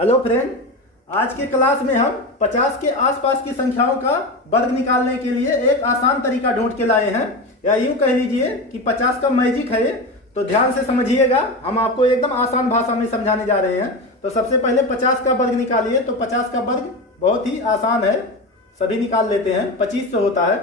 Hello friend, आज के class में हम 50 के आसपास की संख्याओं का वर्ग निकालने के लिए एक आसान तरीका ढूंढ के लाए हैं, या यूं कह लीजिए कि 50 का मैजिक है। तो ध्यान से समझिएगा, हम आपको एकदम आसान भाषा में समझाने जा रहे हैं। तो सबसे पहले 50 का वर्ग निकालिए। तो 50 का वर्ग बहुत ही आसान है, सभी निकाल लेते हैं। 25 से होता है।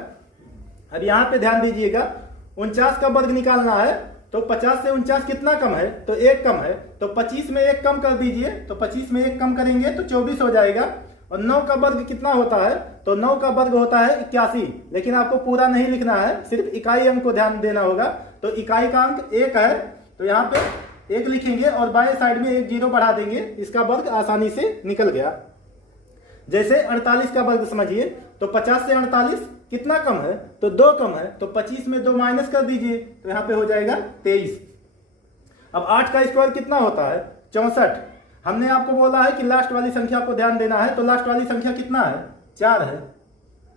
अब यहाँ पे ध्यान दीजिएगा, 49 का वर्ग निकालना है। तो 50 से 49 कितना कम है? तो एक कम है। तो 25 में एक कम कर दीजिए। तो 25 में एक कम करेंगे तो 24 हो जाएगा। और 9 का वर्ग कितना होता है? तो 9 का वर्ग होता है 81। लेकिन आपको पूरा नहीं लिखना है, सिर्फ इकाई अंक को ध्यान देना होगा। तो इकाई का अंक 1 है, तो यहाँ पे 1 लिखेंगे और बाएं साइड में एक 0 बढ़ा देंगे। इसका वर्ग आसानी से निकल गया। जैसे 48 का वर्ग समझिए। तो 50 से 48 कितना कम है? तो 2 कम है। तो 25 में 2 माइनस कर दीजिए, तो यहाँ पे हो जाएगा 23। अब 8 का स्क्वायर कितना होता है? 64। हमने आपको बोला है कि लास्ट वाली संख्या को ध्यान देना है। तो लास्ट वाली संख्या कितना है? 4 है।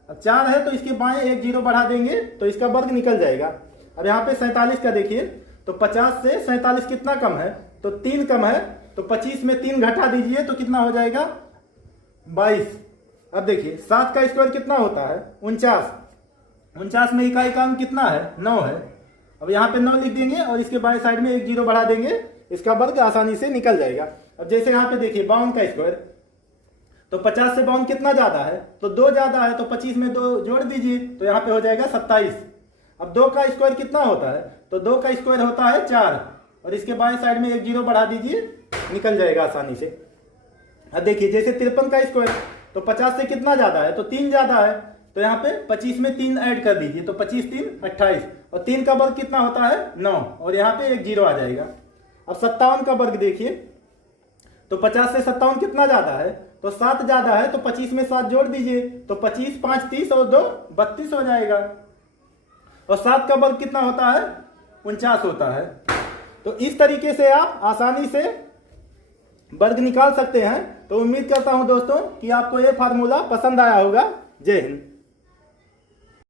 अब 4 है तो इसके बाएं एक 0 बढ़ा देंगे तो इसका वर्ग निकल जाएगा। अब यहाँ पे 47 का देखिए। तो 50 से 47 कितना कम है? तो 3 कम है। तो 25 में 3 घटा दीजिए तो कितना हो जाएगा? 22। अब देखिए 7 का स्क्वायर कितना होता है? 49। 49 में इकाई का अंक कितना है? 9 है। अब यहाँ पे 9 लिख देंगे और इसके बाएं साइड में एक 0 बढ़ा देंगे, इसका वर्ग आसानी से निकल जाएगा। अब जैसे यहाँ पे देखिए 52 का स्क्वायर। तो 50 से 52 कितना ज्यादा है? तो 2 ज्यादा है। तो 25 में 2 जोड़ दीजिए तो यहाँ पे हो जाएगा 27। अब 2 का स्क्वायर कितना होता है? तो 2 का स्क्वायर होता है 4 और इसके बाएं साइड में एक 0 बढ़ा दीजिए, निकल जाएगा आसानी से। अब देखिए जैसे 53 का स्क्वायर। तो 50 से कितना ज्यादा है? तो 3 ज्यादा है। तो यहाँ पे 25 में 3 ऐड कर दीजिए। तो 25 3 28 और 3 का वर्ग कितना होता है? 9 और यहाँ पे एक 0 आ जाएगा। अब 57 का वर्ग देखिए। तो 50 से 57 कितना ज्यादा है? तो 7 ज्यादा है। तो 25 में 7 जोड़ दीजिए। तो 25 5 30 और 2 32 हो जाएगा। और 7 का वर्ग कितना होता है? 49 होता है। तो इस तरीके से आप आसानी से वर्ग निकाल सकते हैं। तो उम्मीद करता हूं दोस्तों कि आपको ये फार्मूला पसंद आया होगा। जय हिंद।